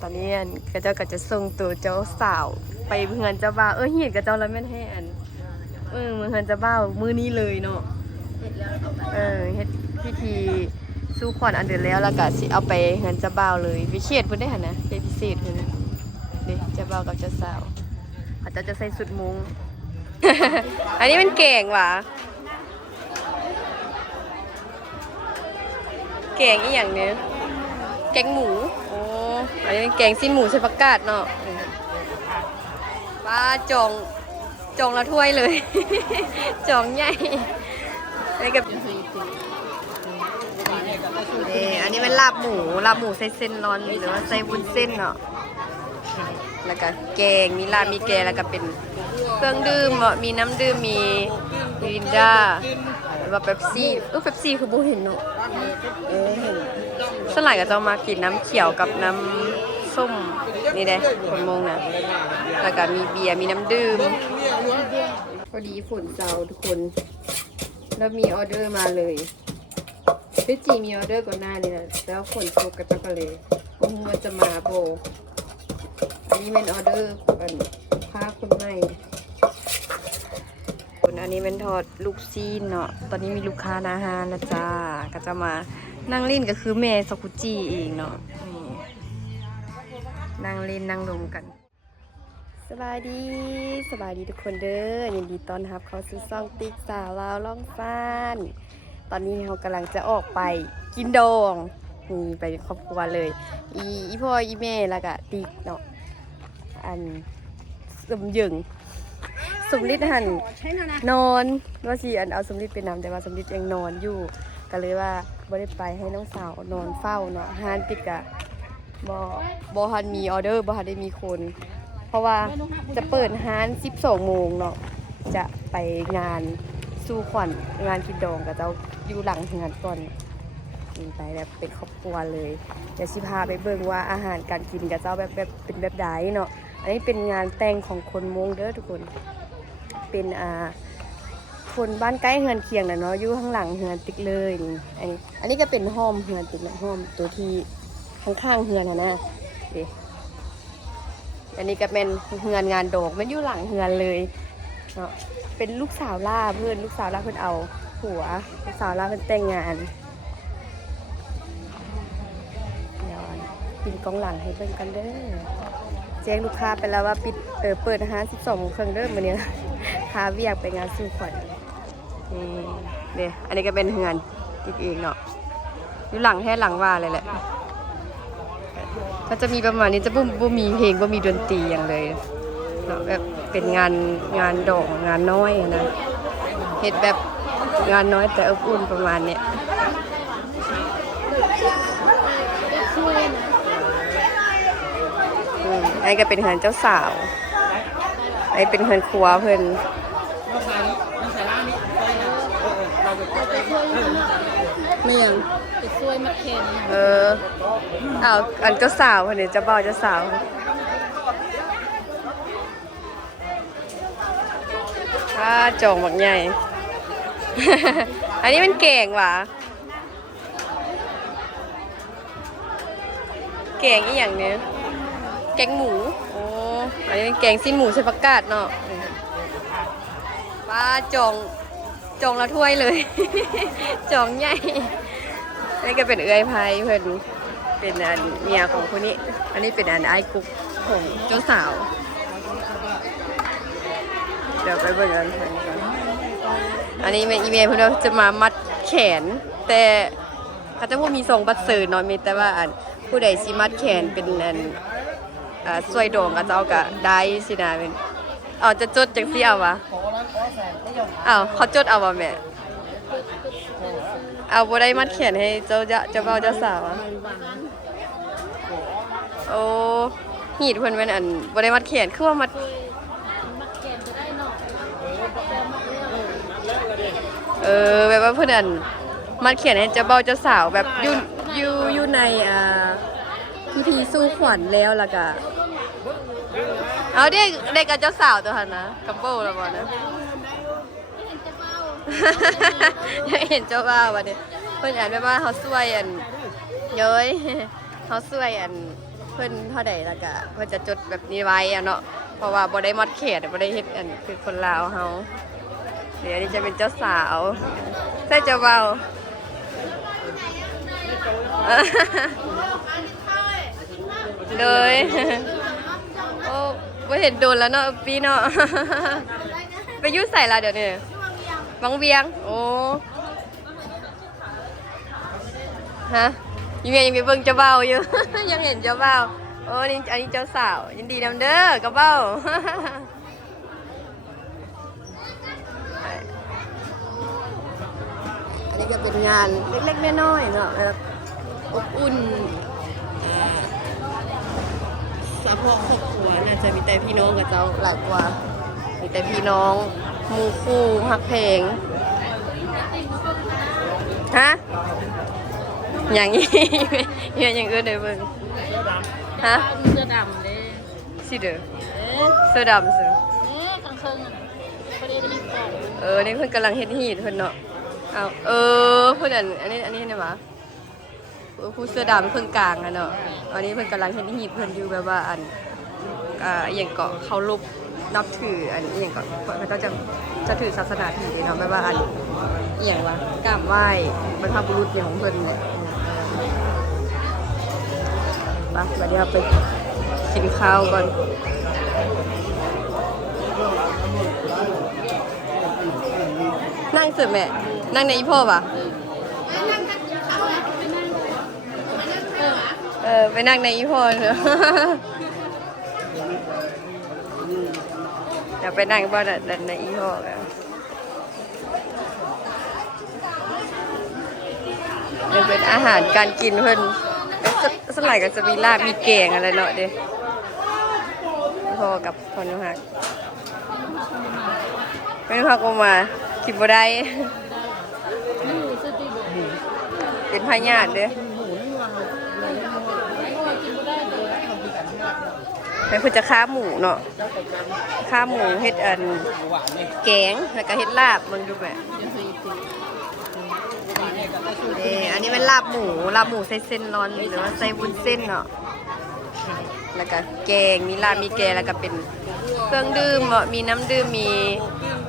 ตอนนี้ก็เจ้าก็จะส่งตัวเจ้าสาวไปเฮือนเจ้าบ่าวเฮียนกับเจ้าแล้วแม่นให้มือเฮือนเจ้าบ่าวมื้อนี้เลยเนาะเฮ็ดพิธีสู่ขวัญอันเดือนแล้วก็สิเอาไปเฮือนเจ้าบ่าวเลยพิเศษเพิ่นได้หั่นนะเป็นพิเศษเพิ่นนี่เจ้าบ่าวกับเจ้าสาวเขาจะใส่สุดมุ้ง อันนี้มันแกงหว่ะแกงอีหยังเนี่ยแกงหมูโอ้อันนี้แกงสิ้นหมูใส่ผักกาดเนาะป้าจองละถ้วยเลย จองใหญ่นี่กับอันนี้เป็นลาบหมูใส่เส้นร้อนหรือว่าใส่วุ้นเส้นเนาะแล้วก็แกงมีลาบมีแกงแล้วก็เป็นเครื่องดื่มมีน้ำดื่มมีมิรินดาหรือว่าเป๊ปซี่เป๊ปซี่คือบูเห็นเนาะเห็นส่วนใหญ่ก็จะมากินน้ำเขียวกับน้ำส้มนี่ได้คนมงนะแล้วก็มีเบียร์มีน้ำดื่มพอดีฝนเจ้าทุกคนแล้วมีออเดอร์มาเลยที่จริงมีออเดอร์ก่อนหน้านี่นะแล้วฝนตกกันก็เลยว่าจะมาโบอันนี้เป็นออเดอร์เป็นผ้าคนใหม่อันนี้เป็นทอดลูกซีนเนาะตอนนี้มีลูกค้าอาหารนะจ้าก็จะมานั่งเล่นก็คือแม่สกุจิเองเนาะนั่งเล่นนั่งลมกันสบายดีทุกคนเด้อยินดีต้อนรับเข้าสู่ช่องติ๊กสาวลาวล่องฟ้านตอนนี้เรากำลังจะออกไปกินดองนี่ไปเป็นครอบครัวเลยอีพ่ออีแม่แล้วก็ติ๊กเนาะอันสมยึงสมฤทธิ์หันนอนว่าสิอันเอาสมฤทธิ์ไปนำแต่ว่าสมฤทธิ์ยังนอนอยู่ก็เลยว่าบ่ได้ไปให้น้องสาวนอนเฝ้าเนาะฮานปิกะบ่ทันมีออเดอร์บ่ทันได้มีคนเพราะว่าจะเปิดฮาน 12 โมงเนาะจะไปงานสู่ขวัญงานกินดองกับเจ้าอยู่หลังงานก่อนไปแบบเป็นครอบครัวเลยเดี๋ยวสิพาไปเบิ่งว่าอาหารการกินกับเจ้าแบบเป็นแบบใดเนาะอันนี้เป็นงานแต่งของคนมงเด้อทุกคนเป็นคนบ้านใกล้เฮือนเคียงนะเนาะอยู่ข้างหลังเฮือนติ๊กเลยอันนี้ก็เป็นห้อมเฮือนติ๊กนะห้อมตัวที่ข้างๆเฮือนนะอันนี้ก็เป็นเฮือนงานดอกมันอยู่หลังเฮือนเลยเนาะเป็นลูกสาวล่าเพื่อนเอาผัวลูกสาวล่าเพื่อนแต่งงานเดี๋ยวปิดกล้องหลังให้เบิ่งกันเด้อแจ้งลูกค้าไปแล้วว่าเปิดอาหาร 12 โมงครึ่งเด้อมื้อนี้พาเวียกไปงานสู่ขวัญนี่อันนี้ก็เป็นเฮือนติ๊กเองเนาะอยู่หลังแค่หลังว่าเลยแหละก็จะมีประมาณนี้จะบ่มีเพลงบ่มีดนตรีอย่างเลยเนาะแบบเป็นงานดอกงานน้อยนะเฮ็ดแบบงานน้อยแต่อบอุ่นประมาณเนี้ยอันนี้ก็เป็นเฮือนเจ้าสาวอันนี้เป็นเฮือนครัวเพิ่นไม่ยังไปช่วยมัดเคนอันเจ้าสาวคนนี้จะบ่าวเจ้าสาวจงบักใหญ่ อันนี้มันแกงหว่ะแกงอีหยังเนี่ยแกงหมูโอ้อันนี้แกงสิ้นหมูใส่ผักกาดเนาะป้าจองละถ้วยเลย จองใหญ่นี่ก็เป็นเอื้อยไผ่เพื่อนเป็นเมียของคนนี้อันนี้เป็นไอ้กุ๊กของเจ้าสาวเดี๋ยวไปเบิ่งกันอันนี้อีเมลเพื่อนจะมามัดแขนแต่เขาจะพูดมีทรงบัตรสื่อน้อยมีแต่ว่าผู้ใดสิมัดแขนเป็นสวยโด่งก็จะเอากะได้สินะเป็นจะจดจังสิเอาวะเขาจดเอาวะแม่เอาบ่ได้มัดแขนให้เจ้าบ่าวเจ้าสาวโอ้หีดเพิ่นเป็นบ่ได้มัดแขนคือว่ามัดแขนจะได้เนาะแบบว่าเพิ่นมัดแขนให้เจ้าบ่าวเจ้าสาวแบบอยู่ในพิธีสู่ขวัญแล้วล่ะก็เอาเด็กกับเจ้าสาวตัวหั่นนะกัมโบแล้วบ่นะเห็นเจ้าบ่าววันนี้เพิ่นแบบว่าเขาช่วยย้อยเขาช่วย เพิ่นเท่าใดแล้วก็เพิ่นจะจดแบบนี้ไว้อะเนาะเพราะว่าบ่ได้มัดเขตบ่ได้เฮ็ดอันคือคนลาวเฮาเดี๋ยวนี้จะเป็นเจ้าสาวใส่เจ้าเบา เลยโอ้ไม่เห็นโดนแล้วเนาะปีเนาะ ไปยุ่ใส่ละเดี๋ยวนี้วังเวียงโอ้ฮะยังมีเบิ่งเจ้าเบ่าวอยู่ ยังเห็นเจ้าเบ่าวโอ้นี่อันนี้เจ้าสาวยินดีนำเด้อกระเบ้า อันนี้ก็เป็นงานเล็กๆน้อยๆเนาะแบบอบอุ่นสะโพกครอบครัวน่าจะมีแต่พี่น้องกับเจ้าหลายกว่ามีแต่พี่น้องหมู่คู่ฮักเพลงฮะอย่างนี้ อย่างอื่นเลยเบิ่งฮะ เสื้อดำเลย สิเด้อเสื้อดำสิ ข้างเครื่องประเดี๋ยวนี้ก่อน นี่เพิ่นกำลังเฮ็ดฮีทเพิ่นเนาะเอาเพิ่นอันนี้เนี่ยหวะผู้เสื้อดำเพิ่นกลางอะเนาะอันนี้เพิ่นกำลังเฮ็ดฮีทเพิ่นอยู่แบบว่าอันอหย่างเกาะเคารพนับถืออันอหย่างเกาะเขาจะถือศาสนาถือเนาะแบบว่าอันอหย่างวะกราบไหว้บรรพบุรุษอย่างของเพิ่นเนี่ยไปเดี๋ยวเราไปกินข้าวก่อนนั่งเสร็จแม่นั่งในอีพ่อป่ะไปนั่งในอีพ่อเถอะ เดี๋ยวไปนั่งบ้านในอีพ่อกันเดี๋ยวเป็นอาหารการกินเพิ่นสลายก็จะมีลาบมีแกงอะไรเนาะเด้พ่อกับพ่อนุฮักไม่พักออกมากินบ่ได้ เป็นพญาติเด้อเป็นเพื่อจะค้าหมูเนาะค้าหมูเฮ็ดอันแกงแล้วก็เฮ็ดลาบมึงดูแบบอันนี้เป็นลาบหมูใส่เส้นร้อนหรือว่าใส่วุ้นเส้นเนาะแล้วก็แกงมีลาบมีแกงแล้วก็เป็นเครื่องดื่มมีน้ำดื่มมี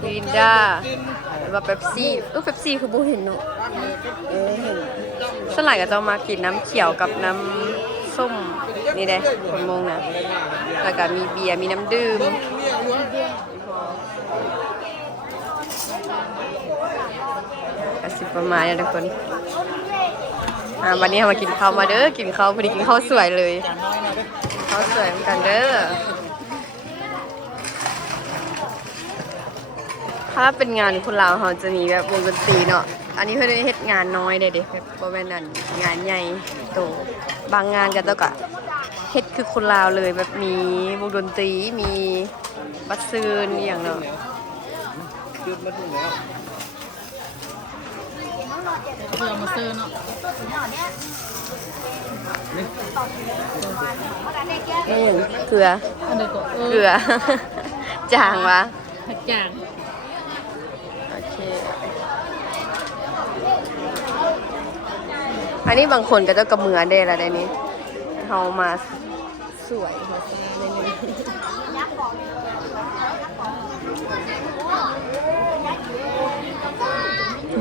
มิรินดาหรือว่าเป๊ปซี่เป๊ปซี่คือบูเห็นเนาะเห็นส่วนใหญ่ก็จะมากินน้ำเขียวกับน้ำส้มนี่ได้คนมงนะแล้วก็มีเบียร์มีน้ำดื่มสิประมาณนี้ทุกคนวันนี้เรามากินข้าวมาเด้อกินข้าวพอดีกินข้าวสวยเลยข้าวสวยเหมือนกันเด้อถ้าเป็นงานคนลาวเขาจะมีแบบวงดนตรีเนาะอันนี้เพื่อนเฮ็ดงานน้อยเด้แบบโบแมนนั่นงานใหญ่โตบางงานก็ต้องกะเฮ็ดคือคนลาวเลยแบบมีวงดนตรีมีบัสซูนอย่างเนาะเพื่อมาซื้อเนาะ เกลือ อันนี้ก็ เกลือ จางวะ ผักจาง โอเคอันนี้บางคนก็จะกระเมือได้ละได้นี้เฮามาสวยมาซ่าเลยนี่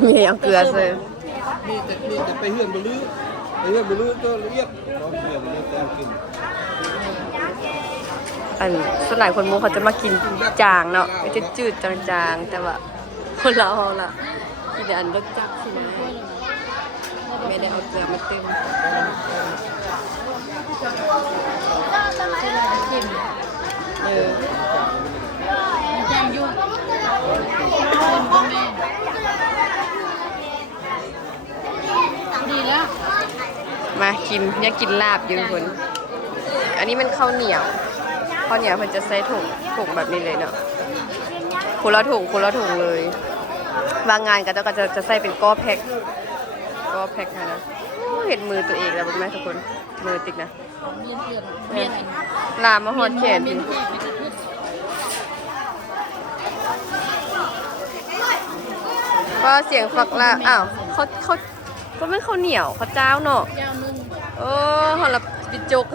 มีเอาเกลือเลย มีแต่ไปเฮือนไปลื้อก็ละเอียดต้องเฮือนเลยแต่กิน อันส่วนหลายคนมูเขาจะมากินจางเนาะจะจืดจางๆแต่ว่าคนเราล่ะกินอันรสจัดสินะไม่ได้เอาเกลือมาเต็มจางยุ่งดีแล้ว มากินเนี่ยกินลาบอยู่คนอันนี้มันข้าวเหนียวมันจะใส่ถุงแบบนี้เลยเนาะคนละถุงเลยบางงานก็จะใส่เป็นก้อแพ็คนะเห็นมือตัวเองแล้วแม่ทุกคนมือติ๊กนะ เมียนเถื่อนเมียน ลามมาหอดแขน เมี ดิ ยนแห้งไม่กระทึก ก็เสียงฝักละอ้าวเขาก็ไม่ข้าวเหนียวเขาเจ้าเนาะ ยาวนึ่ง หอละปิจุก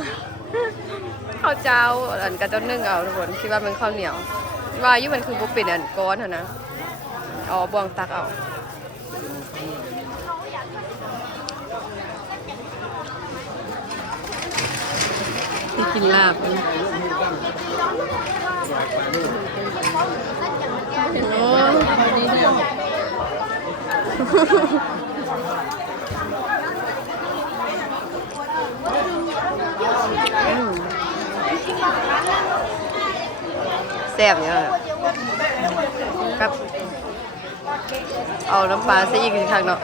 ข้าวเจ้าอันกระเจ้านึ่งเอาทุกคนคิดว่าเป็นข้าวเหนียวว่าอยู่มันคือบุเป็นอันก้อนเถอะนะเอาบวงตักเอาที่กินลาบโอ้ ดีเนี่ย แซ่บเนี่ยครับ เอาน้ำปลาใส่อีกครั้งเนาะ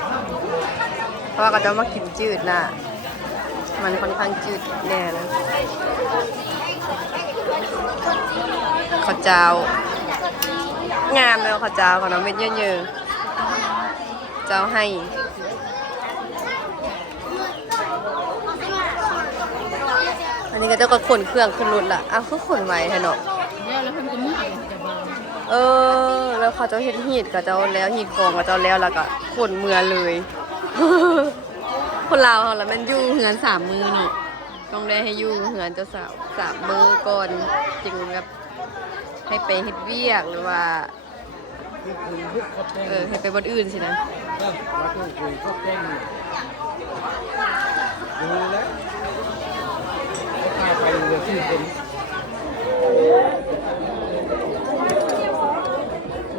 เพราะว่าก็จะมากินจืดน่ะมันค่อนข้างจืดแน่นะข้าวเจ้างามเลยข้าวเจ้าของน้องเม็ดเยอะๆเจ้าให้อันนี้ก็เจ้าก็ขนเครื่องขึ้นรถละอ้าวคือขนไว้แท้เนาะ แล้วเพิ่นก็มือจะมา แล้วเขาเจ้าเฮ็ดฮีดกับเจ้าแล้วฮีดของกับเจ้าแล้วก็ขนเมือเลย คนลาวเขาแล้วมันอยู่เหือน3 มื้อเนาะต้องได้ให้อยู่เหือนเจ้าสาว3 มื้อก่อนจึงแบบให้ไปเฮ็ดเวียกหรือว่าให้ไปบนอื่นสินะ รักต้องคุยก็แจ้งดูแล้วเขาพาไปเรือที่เป็น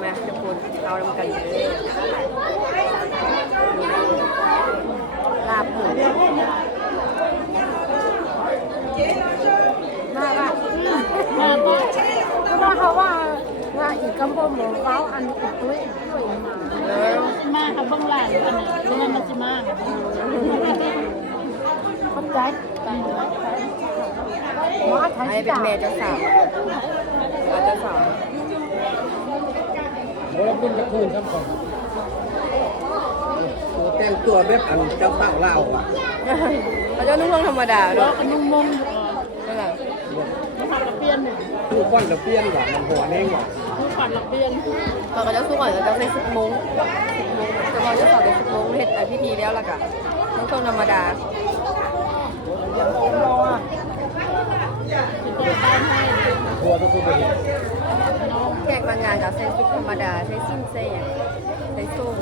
มาทุกคนเอานำกันลาบหมู มาบ่ เพราะว่าเขาว่าอีกกำปมของเขาอันอีกตุ้ยมา มากับเบิ่งหลานอันน่ะเพราะว่ามันสิมา เข้าใจหมอไทย อันนี้เป็นแม่เจ้าสาวเจ้าสาว เราเป็นกระคืนครับผมแต่งตัวแบบอันเจ้าสาวเล่าอ่ะ เขาเจ้านุ่งธรรมดา แล้ เนาะ วก็นุ่มๆอยู่ นั่นแหละ แล้วผัดละเปียน ผู้ควันระเปียนหวานมันหัวแห้งหวาน ผู้ผัดละเปียน ตอนเขาเจ้าสู้ก่อนเขาเจ้าใส่10 โมงแต่พอเจ้าสาวได้10 โมงเฮ็ดพิธีแล้วล่ะก็นุ่งเครื่องธรรมดา หัวทุกคนเลย แขกมางานกับใส่ชุดธรรมดาใส่สิ้นใส่หยังใส่ส้ม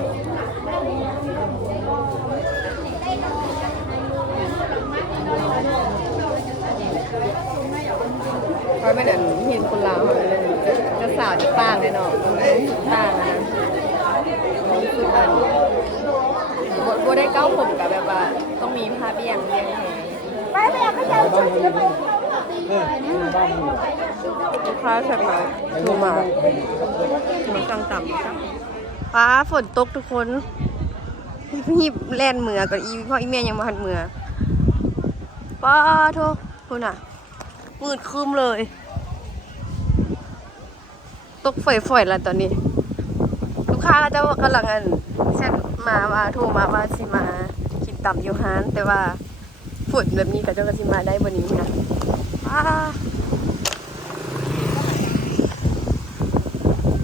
เพราะไม่นั้นเห็นคนลาวเลยจะสาวจะต่างเลยเนาะต่างนะคืออันบัวได้เก้าผมกับแบบว่าต้องมีผ้าเบี่ยงแห ไปแม่ก็จะ บ้านมันบ้านมัน ลูกค้าแขกมาโทรมาสั่งต่ำครับฟ้าฝนตกทุกคนหีบแล่นเมือก่อนอีพ่ออีแม่ยังมาหันเมือป้าโทษคุณอ่ะมืดครึ้มเลย ตกฝอยๆแล้วตอนนี้ ลูกค้าก็จะกำลังแชทมาว่าโทรมาว่าสิมากินต่ำอยู่ฮานแต่ว่าฝนแบบนี้ก็จะสิมาได้วันนี้นะป้า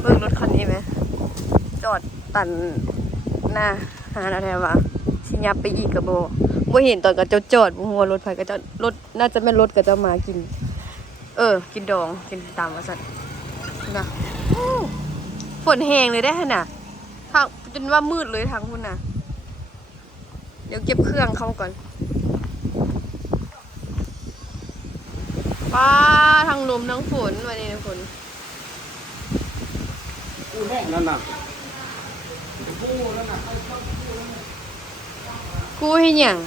เบิ่งรถคันนี้ไหมจอดตันหน้าหาอะไรวะสิยับไปอีกกระโบบ่เห็นตอนก็จอดบ่ฮู้ว่ารถไผก็จะรถน่าจะแม่นรถก็จะมากิน กินดองกินตามว่าซั่นนะฝนแห้งเลยได้ขนาดทางจนว่ามืดเลยทางพุ่นน่ะเดี๋ยวเก็บเครื่องเข้าก่อนป้าทางลมทั้งฝนวันนี้นะฝน นั่นน่ะ กูให้หยัง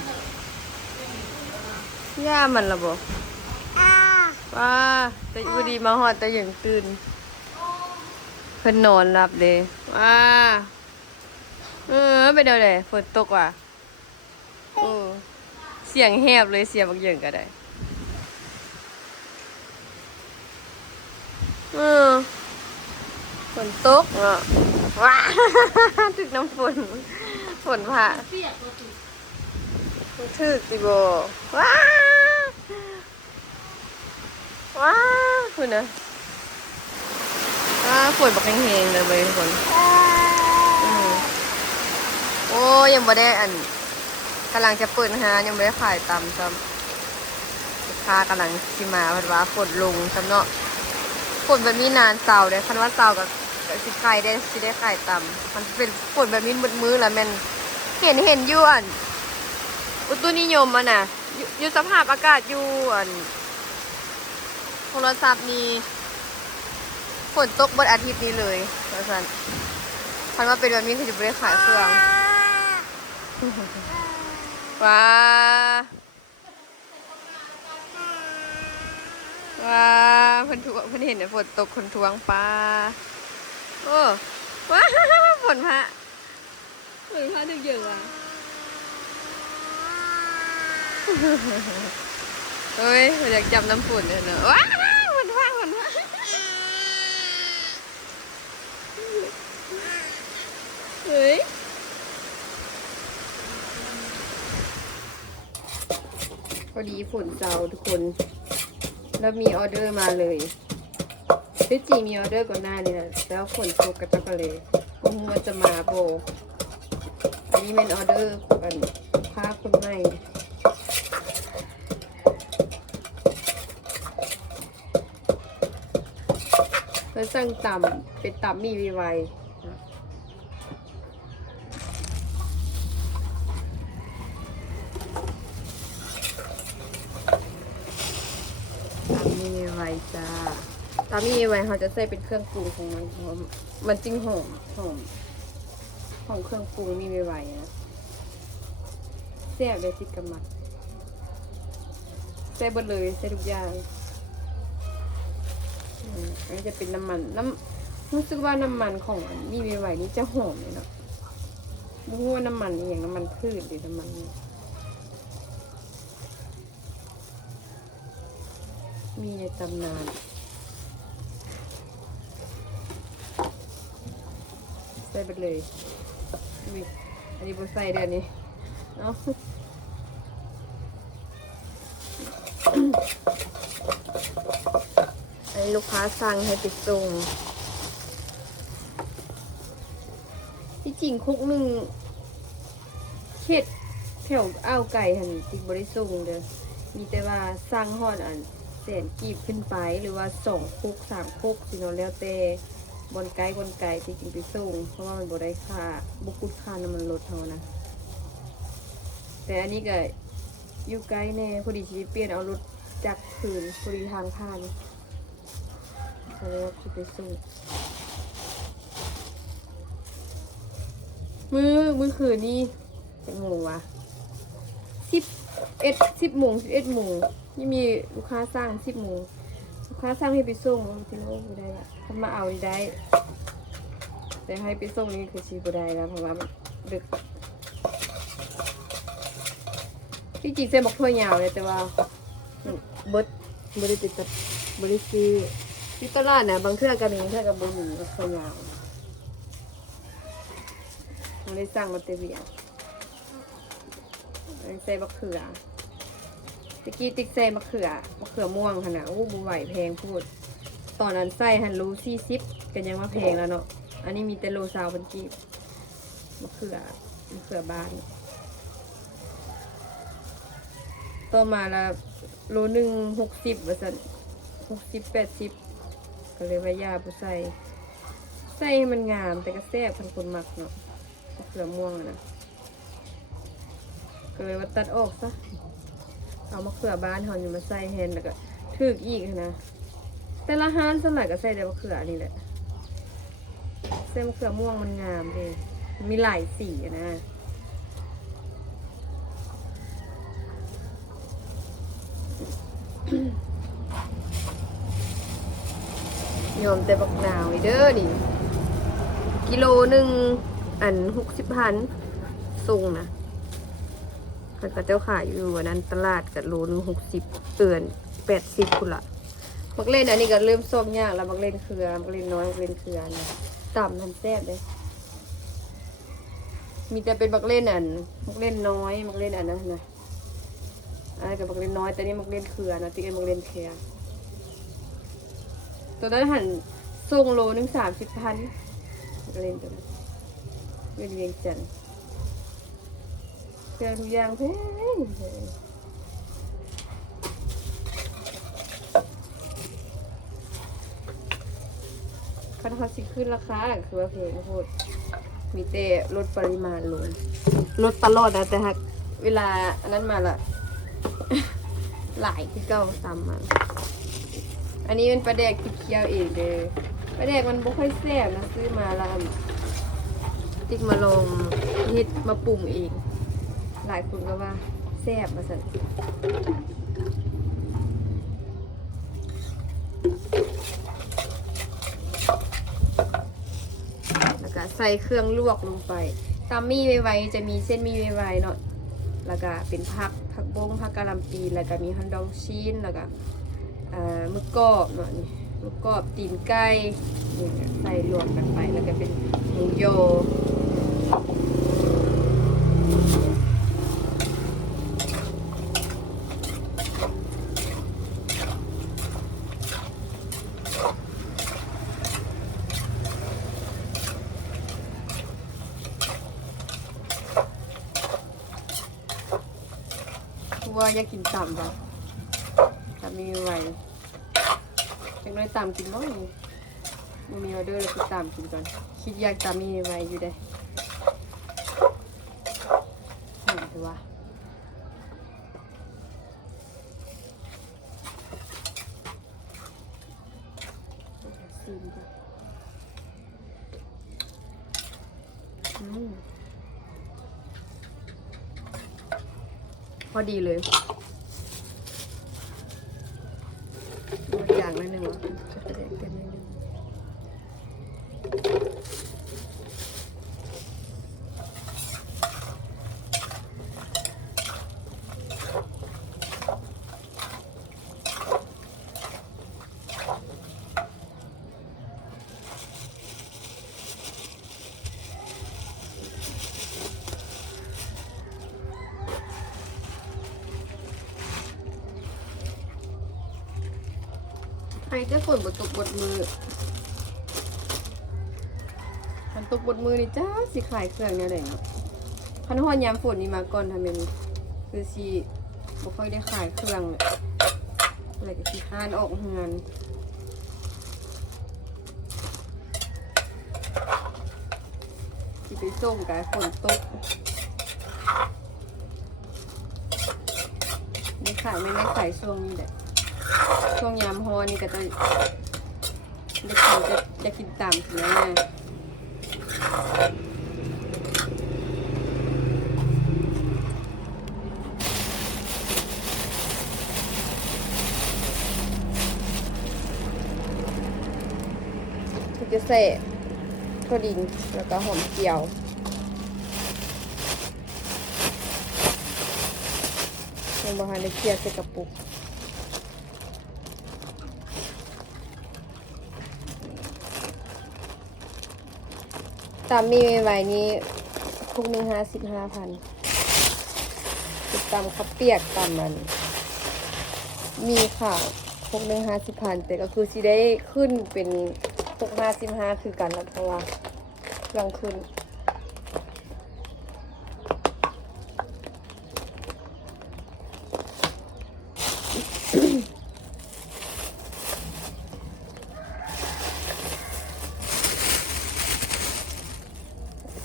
ย่ามันละบ่ป้าแต่อยู่ดีมาฮอดแต่ยังตื่นเพิ่นนอนหลับเลยว้าเป็นเดี๋ยวไหนฝนตกว่ะเสียงแหบเลยเสียงบางอย่างก็ได้ฝนตกเนาะว้า ถึกน้ำฝนฝนผ่าถึกสิบ่ว้าว้าคุณนะฝนบักแห้งๆเลยเว้ยทุกคนโอ้ยังบ่ได้กำลังจะเปิดหายังไม่ได้ขายตำซ้ำ ค้ากำลังสิมาเพราะว่าฝนลงสำเนาะฝนแบบนี้นานเสาร์เลยคันว่าเสาร์ก็สิไข่ได้สิได้ไข่ต่ำมันเป็นฝนแบบนี้มืดๆแล้วแม่นเห็นอยู่อันอุตุนิยมอ่ะน่ะอยู่สภาพอากาศอยู่อันโทรศัพท์นี่ฝนตกบนอาทิตย์นี้เลยเพราะฉะนั้นคันว่าเป็นแบบนี้คือจะไม่ได้ขายเครื่องว้าเพิ่นเห็นฝนตกคนทวงปลาโอ้ว้าฝนพระถึงเยอะว่ะเฮ้ยอยากจับน้ำฝนเลยเนอะว้าฝนพระเฮ้ยพอดีฝนเจ้าทุกคนแล้วมีออเดอร์มาเลยที่จริงมีออเดอร์ก่อนหน้านี้นะแล้วฝนตกกระจกเลยก็มัวจะมาโบอันนี้เป็นออเดอร์กันผ้าคนใหม่เพื่อสั่งต่ำเป็นต่ำมีวีไวไว้จ้าตามีไว้เขาจะใส่เป็นเครื่องปรุงของมันเพราะมันจริงหอมของเครื่องปรุงมีไว้นะแซ่บเลยติดกำมัดใส่หมดเลยใส่ทุกอย่างอันนี้จะเป็นน้ำมันรู้สึกว่าน้ำมันของมีไว้นี้จะหอมเลยเนาะไม่รู้ว่าน้ำมันอย่างน้ำมันพืชหรือน้ำมันมีในตำนานใส่ไปเลยอันนี้บใส่เดือนนี้เนาะอันนี้ลูกค้าสั่งให้ไปส่งที่จริงคุกหนึ่งเข็ดแถวอ้าวไก่หันติบริส่งเด้อมีแต่ว่าสั่งฮอดอันแสนกีบขึ้นไปหรือว่า2 คุก 3 คุกสิเนาะแล้วแต่บนไก่ที่จริงไปส่งเพราะว่ามันบ่ได้ค่าบุกุดค่าน้ำมันรถเท่านะแต่อันนี้ก็อยู่ไกลแน่พอดีชีเปลี่ยนเอารถจักรคืนพอดีทางผ่านก็เลยว่าจะไปส่งมื้อคืนนี้เป็นโมงวะ10 โมง 11 โมงนี่มีลูกค้าสร้าง10 โมงลูกค้าสร้างให้ไปส่งที่โน้นไม่ได้ละถ้ามาเอาได้ แต่ให้ไปส่งนี่คือชีบ่ได้แล้วเพราะว่ามันดึกที่จริงเส้นบอกถ้วยยาวเลยแต่ว่าเบิดบริติดบริซีที่ตลาดนะบางเทื่อก็มีเทื่อกับบะหมี่บอกถ้วยยาวเราเลยสั่งมาเตเบียใส่มะเขือตะกี้ติ๊กใส่มะเขือม่วงค่ะนะบูไหวแพงพูดตอนนั้นใส่หันรู40กันยังว่าแพงแล้วเนาะอันนี้มีแต่โลซาวเป็นกีบมะเขือบานต่อมาละโลนึง60ว่าซั่น60-80ก็เลยว่ายาผู้ใส่ให้มันงามแต่ก็แซ่บพันคนมักเนาะมะเขือม่วงนะก็เลยว่าตัดออกซะเอามะเขือบานหอนอยู่มาใส่แฮนแล้วก็ถึกอีกนะแต่ละห้านสมัยก็ใส่แต่มะเขือนี่แหละใส่มะเขือม่วงมันงามเลยมีหลายสีนะยอมแต่บักนาวเด้อนี่กิโลนึงอัน60,000ส่งนะเขาก็เจ้าขายอยู่วันนั้นตลาดกับโลนึง60เตือน80คุณละบักเล่นอันนี้ก็เริ่มส้มยากแล้วบักเล่นเครือบักเล่นน้อยบักเล่นเครือนะต่ำทันแซ่บเลยมีแต่เป็นบักเล่นบักเล่นน้อยบักเล่นนะอะไรกับบักเล่นน้อยแต่นี่บักเล่นเครือนะติ๊กบักเล่นเครือตัวนั้นหันส่งโลนึง30,000บักเล่นตัวนั้นเวียงจันทร์เครื่องทุกอย่างแพง คันเขาสิขึ้นราคาคือว่าเพลงโพดมีแต่ลดปริมาณลงลดตลอดนะแต่หากเวลาอันนั้นมาละ หลายที่เก่าซ้ำมาอันนี้เป็นปลาแดกที่เคี่ยวเองเด้อปลาแดกมันบ่ค่อยแซ่บนะซื้อมาแล้วติ๊กมาลงเฮ็ดมาปรุงเองหลายคนก็ว่าแซ่บมาสั่นแล้วก็ใส่เครื่องลวกลงไปตามมี่ไวๆจะมีเส้นมี่ไวๆเนาะแล้วก็เป็นผักบงผักกะหล่ำปีแล้วก็มีฮันดองชีนแล้วก็มึกกรอบเนาะนี่มึกกรอบตีนไก่นี่ใส่รวมกันไปแล้วก็เป็นหมูโยว่าอยากกินต่ำป่ะต่ำมีไว้ยังน้อยต่ำกินบ้างมันมีออเดอร์เลยคือต่ำกินก่อนคิดอยากต่ำมีไว้อยู่ได้หอมถือว่าซีมจ้ะพอดีเลยอย่างนิดนึงวะจะไปเต็มนิดนึงใครจะฝนบดตกบดมือมันตกบดมือนี่จ้าสิขายเครื่องเนี่ยไหนเนาะคันห้อนยามฝนนี่มาก่อนทำเป็นคือสิบ่ค่อยได้ขายเครื่องอะไรก็สิค้านออกเฮือนสิไปส่งกับฝนตกไม่ขายไม่ได้ขายช่วงนี้แหละช่วงยามฮอนี่ก็จะจะกินตามถึงแล้วไงจะใส่กระดิ่งแล้วก็หอมเจียวยังบ่ทันได้เคี่ยวใส่กระปุกตามมีไว้นี้คุกหนึ่ง55,000ติดตามข้าวเปียกตามมันมีค่ะคุกหนึ่ง50,000แต่ก็คือสิได้ขึ้นเป็นคุก55คือกันแล้วเพราะว่าเครื่องขึ้น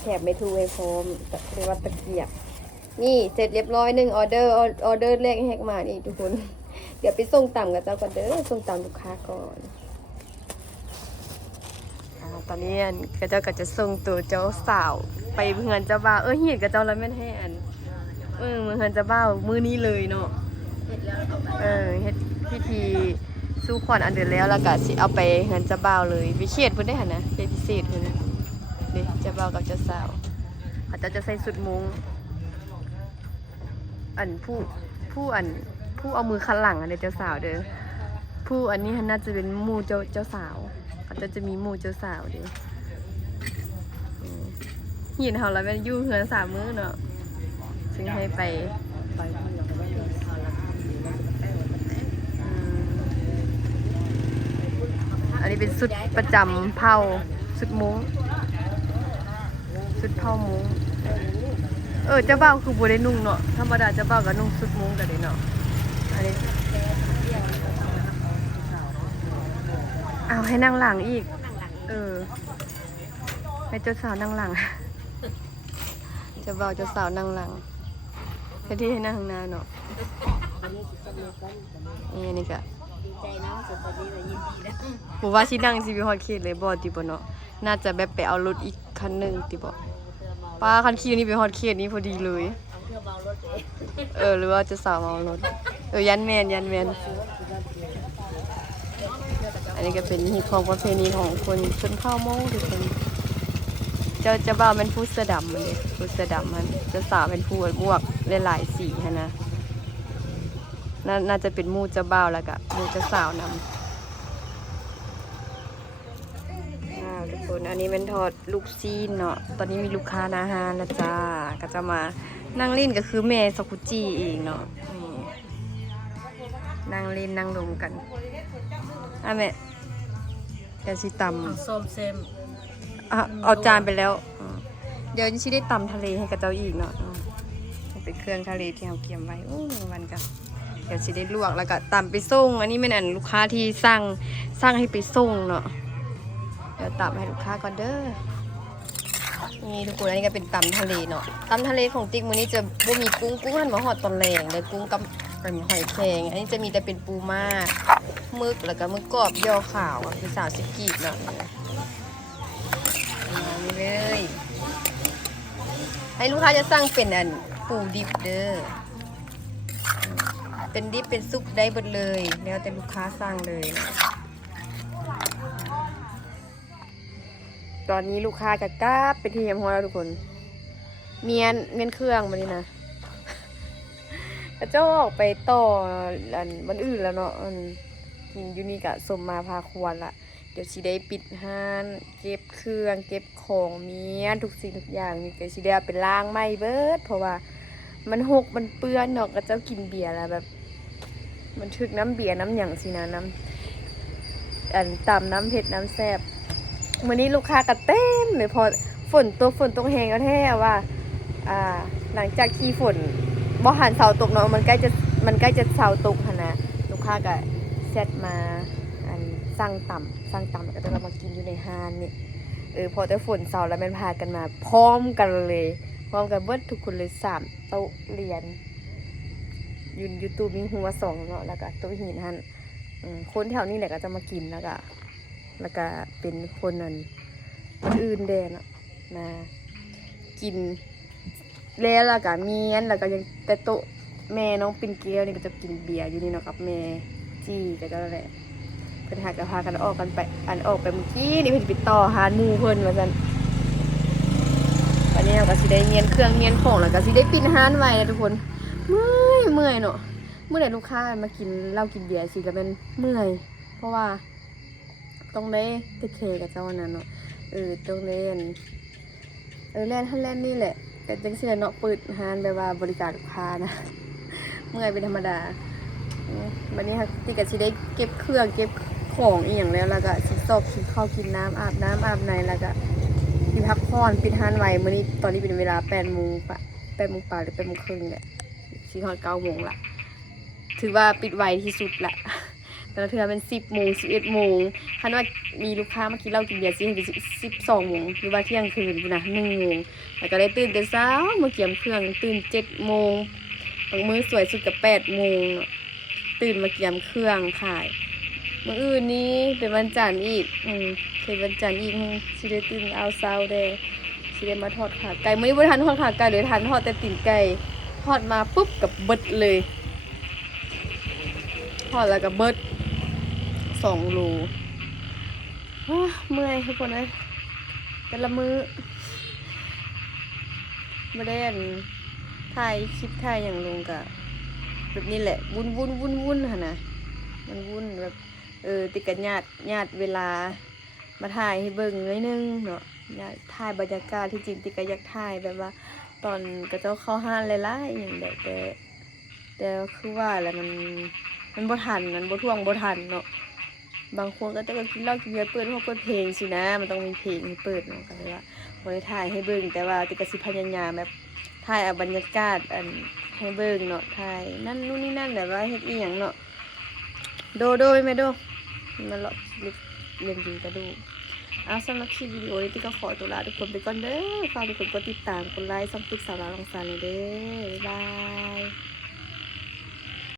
แถบไม่ทูให้พร้อมเรียกว่าตะเกียบนี่เสร็จเรียบร้อย1ออเดอร์แรกแฮกมานี่ทุกคนเดี๋ยวไปส่งต่ำกับเจ้าก่อนเด้อส่งต่ำลูกค้าก่อนตอนนี้เจ้าก็จะส่งตัวเจ้าสาวไปเฮือนเจ้าบ่าวเห็นกับเจ้าแล้วแม่นให้มือเฮือนเจ้าบ่าวมือนี้เลยเนาะเฮ็ดพิธีสู้ขวัญอันเดือนแล้วก็สิเอาไปเฮือนเจ้าบ่าวเลยวิเศษเพิ่นได้หั่นนะเป็นพิเศษเพิ่นนี่เจ้าบ่าวกับเจ้าสาวเขาจะใส่สุดมุ้งผู้เอามือคันหลังอันนี้เจ้าสาวเด้อผู้อันนี้น่าจะเป็นหมู่เจ้าสาวเขาจะมีหมู่เจ้าสาวเด้อเห็นเขาแล้วแม่นอยู่เฮือน3 มื้อเนาะซึ่งให้ไปอันนี้เป็นชุดประจำเผ่าชุดมุ้งชุดเผ่ามุ้งเจ้าบ่าวคือบ่ได้นุ่งเนาะธรรมดาเจ้าบ่าวก็นุ่งชุดมุ้งกันเลยเนาะอันนี้เอาให้นั่งหลังอีก ให้เจ้าสาวนั่งหลัง เจะบ่าวเจ้าสาวนั่งหลังให้ที่ให้นั่งข้างหน้าเนาะนี่ก็ดีใจนะสุดตอนนี้เลยยินดีนะผมว่าชินั่งซีวิฮอดเขตเลยบ่ติบ่เนาะน่าจะแบบไปเอารถอีกคันหนึงติบ่ป้าคันขี่นี่ไปฮอดเขตนี้พอดีเลยหรือว่าจะสาวเมารถยันแมนอันนี้ก็เป็นฮิตของประเพณีของคนชนเผ่ามงทุกคนเจ้าบ่าวเป็นผู้เสื้อดำมันเลยผู้เสื้อดำมันเจ้าสาวเป็นผู้บวกหลายๆสีนะน่าจะเป็นหมู่เจ้าบ่าวแล้วก็หมู่เจ้าสาวนำทุกคนอันนี้เป็นทอดลูกซีนเนาะตอนนี้มีลูกค้าอาหารแล้วจ้าก็จะมานั่งเล่นก็คือแม่สกุจิเองเนาะนี่นั่งเล่นนั่งลมกันแม่แกสิตำส้มเซม เอาจานไปแล้วเดี๋ยวชิได้ตำทะเลให้กับเจ้าอีกเนาะเป็นเครื่องทะเลที่เราเตรียมไว้วันกันเดี๋ยวชิได้ลวกแล้วก็ตำไปส่งอันนี้เป็นลูกค้าที่สร้างให้ไปส่งเนาะเดี๋ยวตำให้ลูกค้าก่อนเด้อนี่ทุกคนอันนี้ก็เป็นตำทะเลเนาะตำทะเลของติ๊กมื้อนี้จะบ่มีกุ้งหั่นมาหอดตอนแรงเลยกุ้งกับเป็นหอยแครงอันนี้จะมีแต่เป็นปูม้ามึกแล้วก็มึกกรอบย่อขาวคือ30กีบเนาะนี่เลยให้ลูกค้าจะสั่งเป็นปูดิบเด้อเป็นดิบเป็นซุปได้หมดเลยแล้วแต่ลูกค้าสั่งเลยตอนนี้ลูกค้ากะกราบเป็นที่ยำหัวแล้วทุกคนเมียนเครื่องมานี่นะกระเจ้าออกไปต่อวันอื่นแล้วเนาะกินยูนี่กะสมมาพาควรละเดี๋ยวชีได้ปิดห้านเก็บเครื่องเก็บของเมียทุกสิ่งทุกอย่างมีแต่ชีได้เป็นล้างไม่เบิดเพราะว่ามันหกมันเปื้อนเนาะกระเจ้ากินเบียร์แล้วแบบมันถึกน้ำเบียร์น้ำหยั่งสินะน้ำต่ำน้ำเผ็ดน้ำแซ่บวันนี้ลูกค้ากระเต็มเลยพอฝนตกแห้งก็แท้ว่าหลังจากที่ฝนบ่หันเสาตกเนาะมันใกล้จะเสาตกหั่นนะลูกค้าก็เซตมาสั่งต่ำแล้วก็จะมากินอยู่ในห้านนี่พอแต่ฝนเสาแล้วมันพากันมาพร้อมกันเลยพร้อมกันเบิดทุกคนเลย3โต๊ะเรียนยืนยูทูบมีหัว2เนาะแล้วก็โต๊ะหินหั่นคนแถวนี้แหละก็จะมากินแล้วก็เป็นคนอื่นแดนมากินแล้วก็เมียนแล้วก็ยังแต่โต๊ะแม่น้องปิ่นเกลียวนี่ก็จะกินเบียร์อยู่นี่เนาะกับแม่จี้ก็จะแหละเพิ่นหากะพากันออกไปออกไปเมื่อกี้นี่เพิ่นสิไปต่อหาหมู่เพิ่นว่าซั่นวันนี้เราก็สิได้เมียนเครื่องเมียนของแล้วก็สิได้ปิดร้านไว้นะทุกคนเมื่อยเนาะเมื่อไหร่ลูกค้ามากินเหล้ากินเบียร์สิก็เป็นเมื่อยเพราะว่าต้องได้เทคแคร์กับเจ้านั้นเนาะต้องเล่นแล่นนี่แหละแต่จังซี่แหละเนาะเปิดร้านแบบว่าบริการลูกค้านะเมื่อยเป็นธรรมดาวันนี้ค่ะติก็สิได้เก็บเครื่องเก็บของอีหยังแล้วก็สิซอกสิเข้ากินน้ำอาบในแล้วก็สิพักผ่อนปิดร้านไว้มื้อนี้ตอนนี้เป็นเวลา 8:00 นป่ะ 8:00 นป่ะหรือ 8:30 นเนี่ยสิฮอด 9:00 นละถือว่าปิดไวที่สุดละแต่ละเทื่อเป็น 10:00 น 11:00 นคันว่ามีลูกค้ามากินเหล้ากินเบียร์สิให้เป็น 12:00 นหรือว่าเที่ยงคืนพุ่นน่ะ 1:00 นแล้วก็ได้ตื่นแต่เช้ามาเกี่ยมเครื่องตื่น 7:00 นบางมื้อสวยสุดก็ 8:00 นตื่นมาเกี่ยมเครื่องขายมื้ออื่นนี้เป็นวันจันทร์อีกเป็นวันจันทร์อีกสิได้ตื่นเอาเช้าได้สิได้มาทอดขาไก่มื้อนี้บ่ทันทอดขาไก่เลยทันทอดแต่ตีนไก่ทอดมาปุ๊บกับเบิดเลยทอดแล้วก็เบิด2 โลเมื่อยทุกคนเลยแต่ละมื้อบ่ได้ถ่ายคลิปถ่ายอย่างลงกะแบบนี้แหละวุ่นหั่นนะมันวุ่นแบบติดกันญาติเวลามาถ่ายให้เบิ่งนิดนึงเนาะญาติถ่ายบรรยากาศที่จริงติดก็อยากถ่ายแบบว่าตอนกระเจ้าเข้าห้านหลายๆอย่างแบบแต่คือว่าแล้วมันบ่ทันมันบ่ท่วงบ่ทันเนาะบางคนก็จะกินเหล้ากินเบียร์เปิดเพลงสินะมันต้องมีเพลงให้เปิดเนาะก็เลยว่าบ่ได้ถ่ายให้เบิ่งแต่ว่าติดก็สิพยายามแบบถ่ายเอาบรรยากาศให้เบิ่งเนาะถ่ายนั่นนู่นนี่นั่นแบบว่าเฮ็ดอีหยังเนาะโดแม่โดมาเลาะเรียนดีก็ดู เอาสำหรับคลิปวิดีโอนี้ที่ก็ขอตัวลาทุกคนไปก่อนเด้อฝากทุกคนกดติดตามกดไลค์ช่องติ๊กสาวลาวลองซานเลยเด้อบ๊ายบาย